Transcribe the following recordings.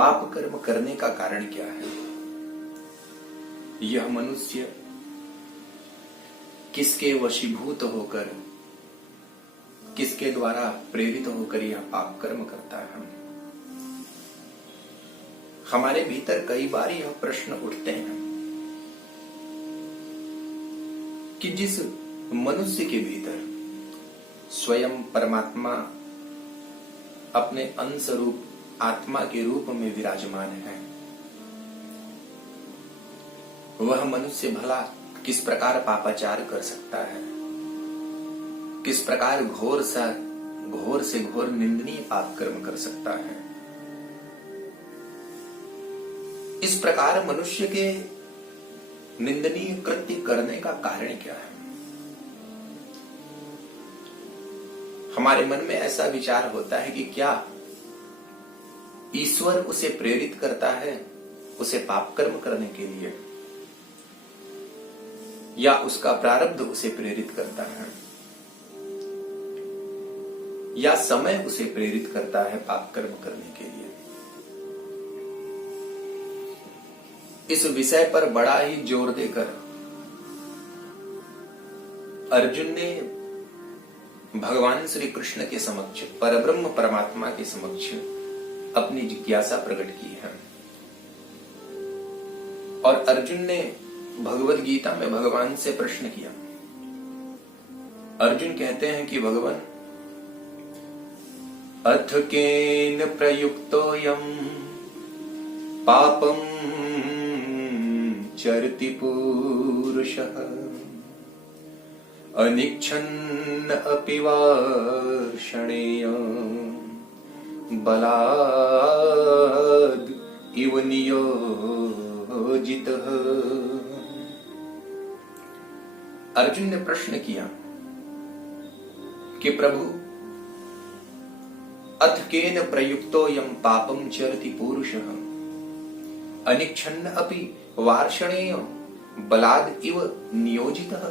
पाप कर्म करने का कारण क्या है? यह मनुष्य किसके वशीभूत होकर, किसके द्वारा प्रेरित होकर यह पाप कर्म करता है? हमारे भीतर कई बार यह प्रश्न उठते हैं कि जिस मनुष्य के भीतर स्वयं परमात्मा अपने अंश रूप आत्मा के रूप में विराजमान है, वह मनुष्य भला किस प्रकार पापाचार कर सकता है, किस प्रकार घोर से घोर निंदनीय पाप कर्म कर सकता है। इस प्रकार मनुष्य के निंदनीय कृत्य करने का कारण क्या है? हमारे मन में ऐसा विचार होता है कि क्या ईश्वर उसे प्रेरित करता है उसे पाप कर्म करने के लिए, या उसका प्रारब्ध उसे प्रेरित करता है, या समय उसे प्रेरित करता है पाप कर्म करने के लिए? इस विषय पर बड़ा ही जोर देकर अर्जुन ने भगवान श्री कृष्ण के समक्ष, परब्रह्म परमात्मा के समक्ष अपनी जिज्ञासा प्रकट की है। और अर्जुन ने भगवद गीता में भगवान से प्रश्न किया। अर्जुन कहते हैं कि भगवान, अथ केन प्रयुक्तोऽयं पापं चरति पुरुषः अनिच्छन् अपि वार्ष्णेय बलाद् इव नियोजितः। अर्जुन ने प्रश्न किया कि प्रभु, अथ केन प्रयुक्तोऽयं पापं चरति पुरुषः अनिच्छन्न अपि वार्ष्णेय बलाद् इव नियोजितः।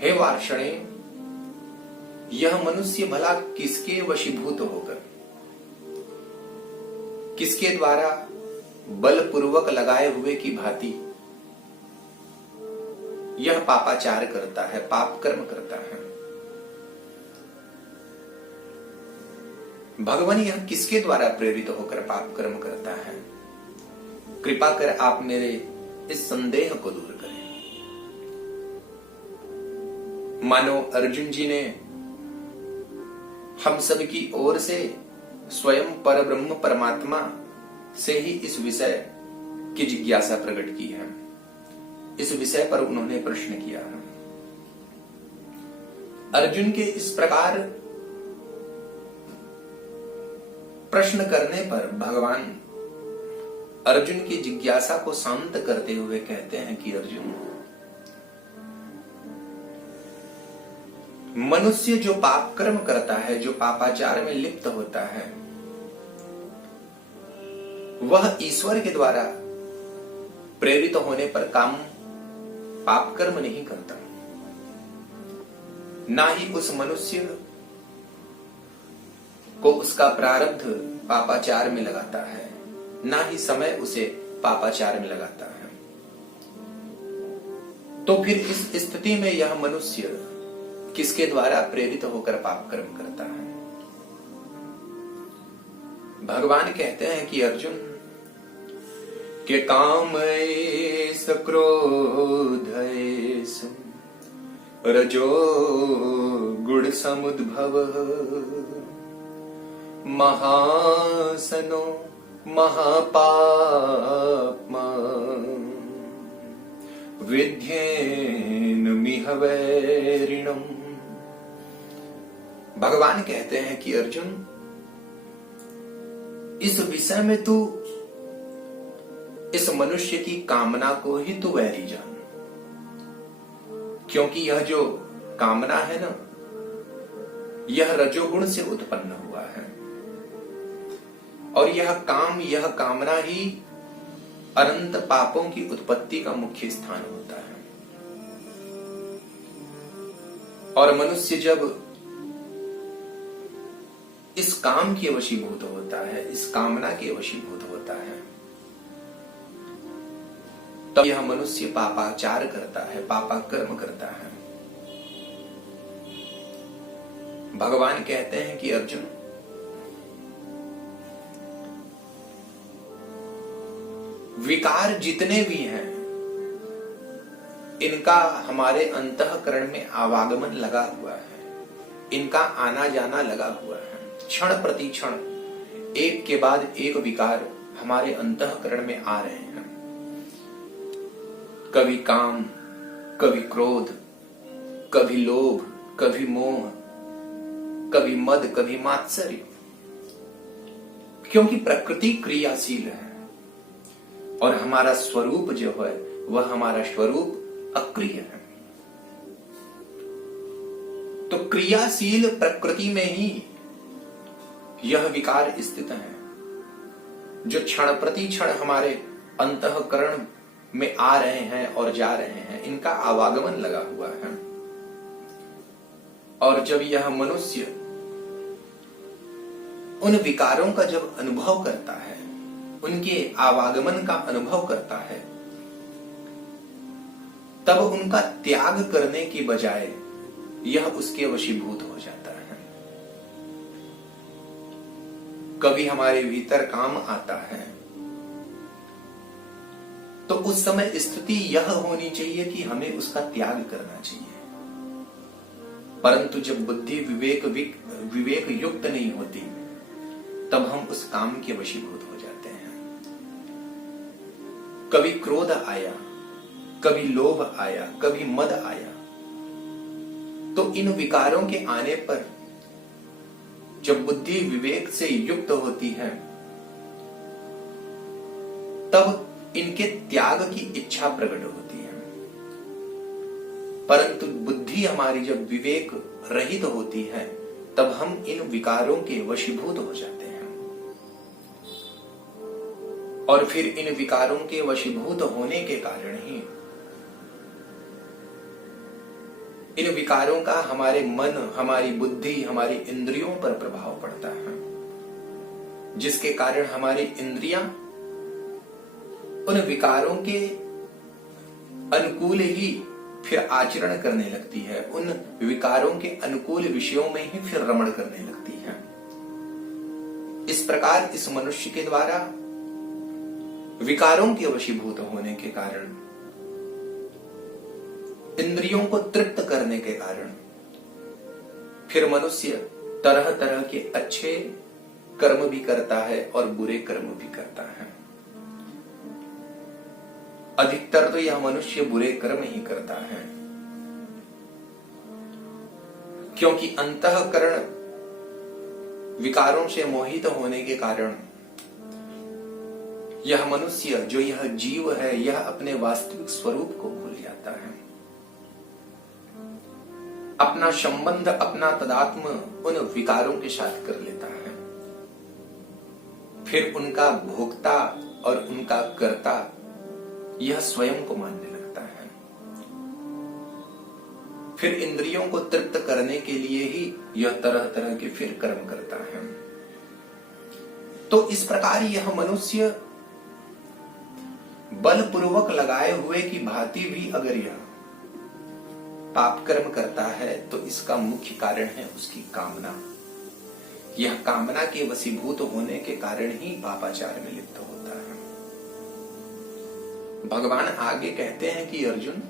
हे वार्ष्णेय, यह मनुष्य भला किसके वशीभूत होकर, किसके द्वारा बलपूर्वक लगाए हुए की भांति यह पापाचार करता है, पाप कर्म करता है? भगवान, यह किसके द्वारा प्रेरित होकर पाप कर्म करता है? कृपा कर आप मेरे इस संदेह को दूर करें। मानो अर्जुन जी ने हम सब की ओर से स्वयं परब्रह्म परमात्मा से ही इस विषय की जिज्ञासा प्रकट की है, इस विषय पर उन्होंने प्रश्न किया है। अर्जुन के इस प्रकार प्रश्न करने पर भगवान अर्जुन की जिज्ञासा को शांत करते हुए कहते हैं कि अर्जुन, मनुष्य जो पाप कर्म करता है, जो पापाचार में लिप्त होता है, वह ईश्वर के द्वारा प्रेरित होने पर काम पाप कर्म नहीं करता। ना ही उस मनुष्य को उसका प्रारब्ध पापाचार में लगाता है, ना ही समय उसे पापाचार में लगाता है। तो फिर इस स्थिति में यह मनुष्य किसके द्वारा प्रेरित होकर पाप कर्म करता है? भगवान कहते हैं कि अर्जुन, के काम ऐस क्रोध ऐस रजो गुण समुद्भव महासनो महापाप्मा विद्येन मिह वैरिणम्। भगवान कहते हैं कि अर्जुन, इस विषय में तू इस मनुष्य की कामना को ही तू वैरी जान, क्योंकि यह जो कामना है ना, यह रजोगुण से उत्पन्न हुआ है, और यह काम, यह कामना ही अनंत पापों की उत्पत्ति का मुख्य स्थान होता है। और मनुष्य जब इस काम के वशीभूत होता है, इस कामना के वशीभूत होता है, तब यह मनुष्य पापाचार करता है, पापा कर्म करता है। भगवान कहते हैं कि अर्जुन, विकार जितने भी हैं इनका हमारे अंतःकरण में आवागमन लगा हुआ है, इनका आना जाना लगा हुआ है। क्षण प्रति क्षण एक के बाद एक विकार हमारे अंतःकरण में आ रहे हैं। कभी काम, कभी क्रोध, कभी लोभ, कभी मोह, कभी मद, कभी मात्सर्य। क्योंकि प्रकृति क्रियाशील है और हमारा स्वरूप जो है वह हमारा स्वरूप अक्रिय है। तो क्रियाशील प्रकृति में ही यह विकार स्थित है, जो क्षण प्रति क्षण हमारे अंतःकरण में आ रहे हैं और जा रहे हैं, इनका आवागमन लगा हुआ है। और जब यह मनुष्य उन विकारों का जब अनुभव करता है, उनके आवागमन का अनुभव करता है, तब उनका त्याग करने की बजाय यह उसके वशीभूत हो जाता है। कभी हमारे भीतर काम आता है तो उस समय स्थिति यह होनी चाहिए कि हमें उसका त्याग करना चाहिए, परंतु जब बुद्धि विवेक युक्त नहीं होती तब हम उस काम के वशीभूत हो जाते हैं। कभी क्रोध आया, कभी लोभ आया, कभी मद आया, तो इन विकारों के आने पर जब बुद्धि विवेक से युक्त होती है तब इनके त्याग की इच्छा प्रकट होती है। परंतु बुद्धि हमारी जब विवेक रहित होती है तब हम इन विकारों के वशीभूत हो जाते हैं और फिर इन विकारों के वशीभूत होने के कारण ही इन विकारों का हमारे मन, हमारी बुद्धि, हमारी इंद्रियों पर प्रभाव पड़ता है, जिसके कारण हमारी इंद्रियां उन विकारों के अनुकूल ही फिर आचरण करने लगती है, उन विकारों के अनुकूल विषयों में ही फिर रमण करने लगती है। इस प्रकार इस मनुष्य के द्वारा विकारों के वशीभूत होने के कारण, इंद्रियों को तृप्त करने के कारण फिर मनुष्य तरह तरह के अच्छे कर्म भी करता है और बुरे कर्म भी करता है। अधिकतर तो यह मनुष्य बुरे कर्म ही करता है, क्योंकि अंतःकरण विकारों से मोहित होने के कारण यह मनुष्य, जो यह जीव है, यह अपने वास्तविक स्वरूप को भूल जाता है। अपना संबंध, अपना तदात्म उन विकारों के साथ कर लेता है, फिर उनका भोक्ता और उनका कर्ता यह स्वयं को मानने लगता है। फिर इंद्रियों को तृप्त करने के लिए ही यह तरह तरह के फिर कर्म करता है। तो इस प्रकार यह मनुष्य बलपूर्वक लगाए हुए की भांति भी अगर यह पाप कर्म करता है तो इसका मुख्य कारण है उसकी कामना। यह कामना के वशीभूत होने के कारण ही पापाचार में लिप्त होता है। भगवान आगे कहते हैं कि अर्जुन,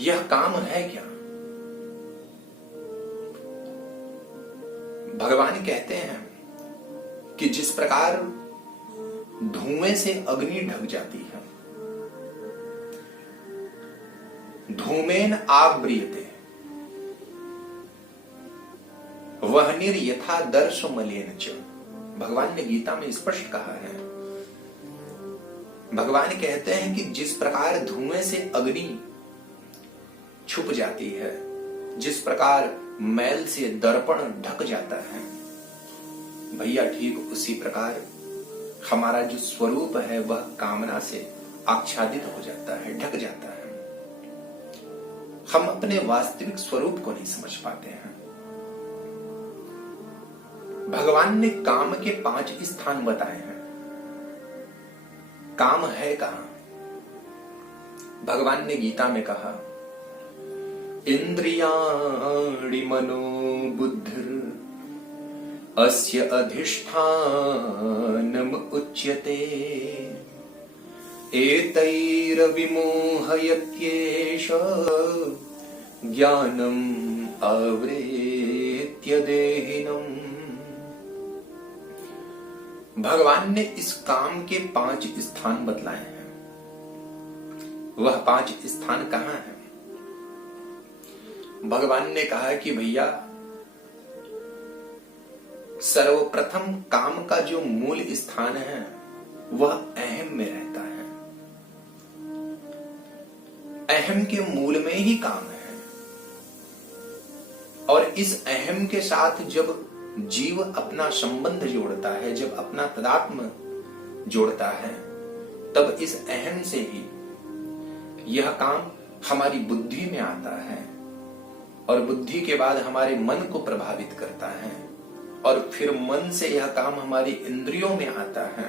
यह काम है क्या? भगवान कहते हैं कि जिस प्रकार धुएं से अग्नि ढक जाती है, धूमेन आव्रियते वह्निर यथा दर्श मलेन च। भगवान ने गीता में स्पष्ट कहा है। भगवान कहते हैं कि जिस प्रकार धुएं से अग्नि छुप जाती है, जिस प्रकार मैल से दर्पण ढक जाता है, भैया ठीक उसी प्रकार हमारा जो स्वरूप है वह कामना से आच्छादित हो जाता है, ढक जाता है। हम अपने वास्तविक स्वरूप को नहीं समझ पाते हैं। भगवान ने काम के 5 स्थान बताए हैं। काम है कहां? भगवान ने गीता में कहा, इंद्रियाणि मनो बुद्धिर अस्य अधिष्ठानम उच्यते एतैर्विमोहयत्येष ज्ञानम आवृत्य देहिनम्। भगवान ने इस काम के 5 स्थान बतलाए हैं। वह 5 स्थान कहां हैं? भगवान ने कहा कि भैया, सर्वप्रथम काम का जो मूल स्थान है वह अहम में रहता है। अहम के मूल में ही काम है। और इस अहम के साथ जब जीव अपना संबंध जोड़ता है, जब अपना तदात्म जोड़ता है, तब इस अहम से ही यह काम हमारी बुद्धि में आता है और बुद्धि के बाद हमारे मन को प्रभावित करता है और फिर मन से यह काम हमारी इंद्रियों में आता है,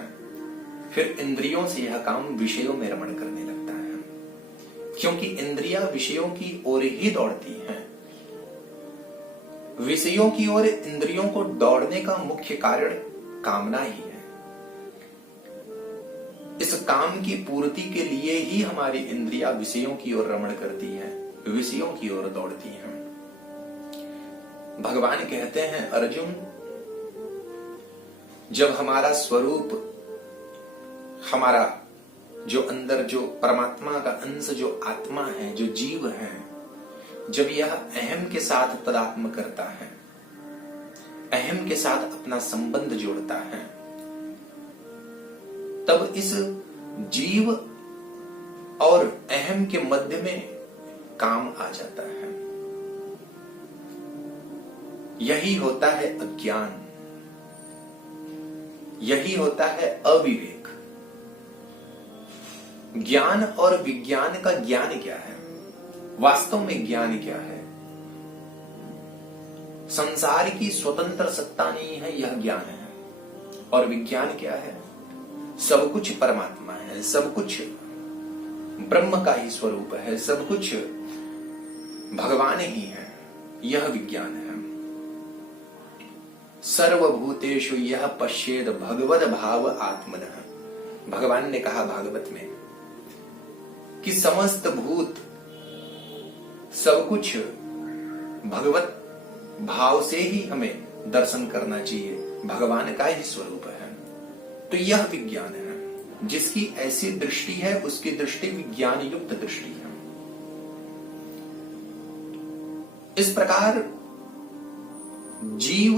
फिर इंद्रियों से यह काम विषयों में रमण करने लगता है, क्योंकि इंद्रियां विषयों की ओर ही दौड़ती हैं। विषयों की ओर इंद्रियों को दौड़ने का मुख्य कारण कामना ही है। इस काम की पूर्ति के लिए ही हमारी इंद्रियां विषयों की ओर रमण करती हैं, विषयों की ओर दौड़ती हैं। भगवान कहते हैं, अर्जुन, जब हमारा स्वरूप, हमारा जो अंदर जो परमात्मा का अंश जो आत्मा है, जो जीव है, जब यह अहम के साथ तदात्म करता है, अहम के साथ अपना संबंध जोड़ता है, तब इस जीव और अहम के मध्य में काम आ जाता है। यही होता है अज्ञान, यही होता है अविवेक। ज्ञान और विज्ञान का ज्ञान क्या है? वास्तव में ज्ञान क्या है? संसार की स्वतंत्र सत्ता नहीं है, यह ज्ञान है। और विज्ञान क्या है? सब कुछ परमात्मा है, सब कुछ ब्रह्म का ही स्वरूप है, सब कुछ भगवान ही है, यह विज्ञान है। सर्वभूतेषु यह पश्येद भगवद भाव आत्मनः। भगवान ने कहा भागवत में कि समस्त भूत, सब कुछ भगवत भाव से ही हमें दर्शन करना चाहिए, भगवान का ही स्वरूप है। तो यह विज्ञान है। जिसकी ऐसी दृष्टि है उसकी दृष्टि विज्ञान युक्त दृष्टि है। इस प्रकार जीव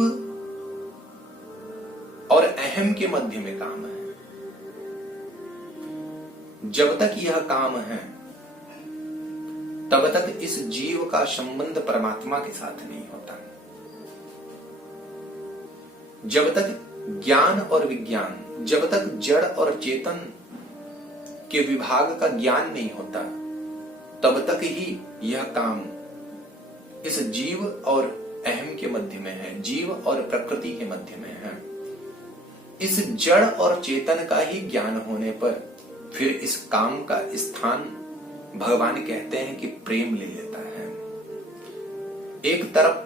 और अहम के मध्य में काम है। जब तक यह काम है तब तक इस जीव का संबंध परमात्मा के साथ नहीं होता। जब तक ज्ञान और विज्ञान, जब तक जड़ और चेतन के विभाग का ज्ञान नहीं होता, तब तक ही यह काम इस जीव और अहम के मध्य में है, जीव और प्रकृति के मध्य में है। इस जड़ और चेतन का ही ज्ञान होने पर फिर इस काम का स्थान भगवान कहते हैं कि प्रेम ले लेता है। एक तरफ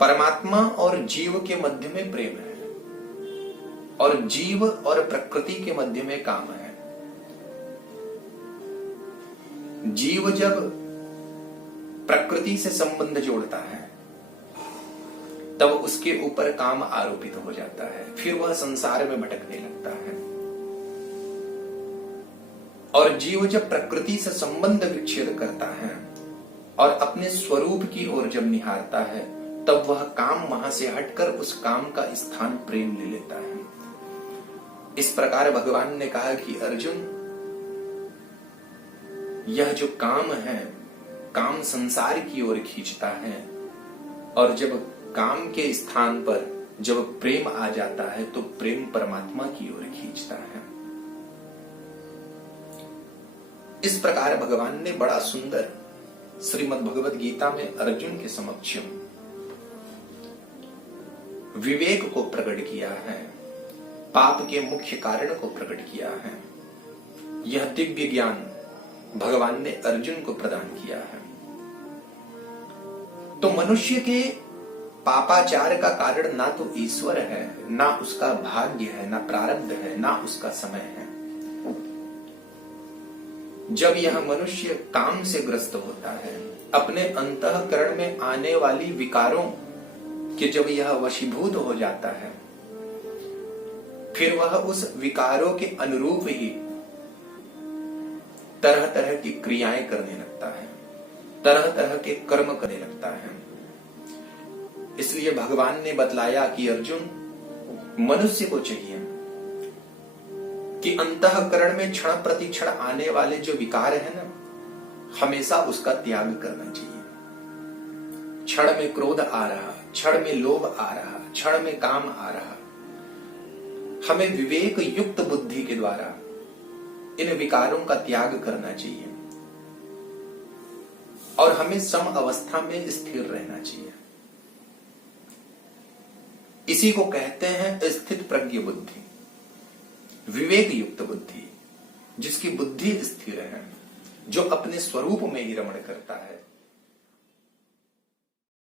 परमात्मा और जीव के मध्य में प्रेम है और जीव और प्रकृति के मध्य में काम है। जीव जब प्रकृति से संबंध जोड़ता है तब उसके ऊपर काम आरोपित हो जाता है, फिर वह संसार में भटकने लगता है। और जीव जब प्रकृति से संबंध विच्छेद करता है और अपने स्वरूप की ओर जब निहारता है, तब वह काम वहां से हटकर उस काम का स्थान प्रेम ले लेता है। इस प्रकार भगवान ने कहा कि अर्जुन, यह जो काम है, काम संसार की ओर खींचता है, और जब काम के स्थान पर जब प्रेम आ जाता है तो प्रेम परमात्मा की ओर खींचता है। इस प्रकार भगवान ने बड़ा सुंदर श्रीमद् भगवद गीता में अर्जुन के समक्ष विवेक को प्रकट किया है, पाप के मुख्य कारण को प्रकट किया है। यह दिव्य ज्ञान भगवान ने अर्जुन को प्रदान किया है। तो मनुष्य के पापाचार का कारण ना तो ईश्वर है, ना उसका भाग्य है, ना प्रारब्ध है, ना उसका समय है। जब यह मनुष्य काम से ग्रस्त होता है, अपने अंतःकरण में आने वाली विकारों के जब यह वशीभूत हो जाता है, फिर वह उस विकारों के अनुरूप ही तरह तरह की क्रियाएं करने लगता है, तरह तरह के कर्म करने लगता है। इसलिए भगवान ने बतलाया कि अर्जुन, मनुष्य को चाहिए कि अंतःकरण में क्षण प्रति क्षण आने वाले जो विकार है ना, हमेशा उसका त्याग करना चाहिए। क्षण में क्रोध आ रहा, क्षण में लोभ आ रहा, क्षण में काम आ रहा, हमें विवेक युक्त बुद्धि के द्वारा इन विकारों का त्याग करना चाहिए और हमें सम अवस्था में स्थिर रहना चाहिए। इसी को कहते हैं स्थित प्रज्ञ बुद्धि, विवेक युक्त बुद्धि, जिसकी बुद्धि स्थिर है, जो अपने स्वरूप में ही रमण करता है।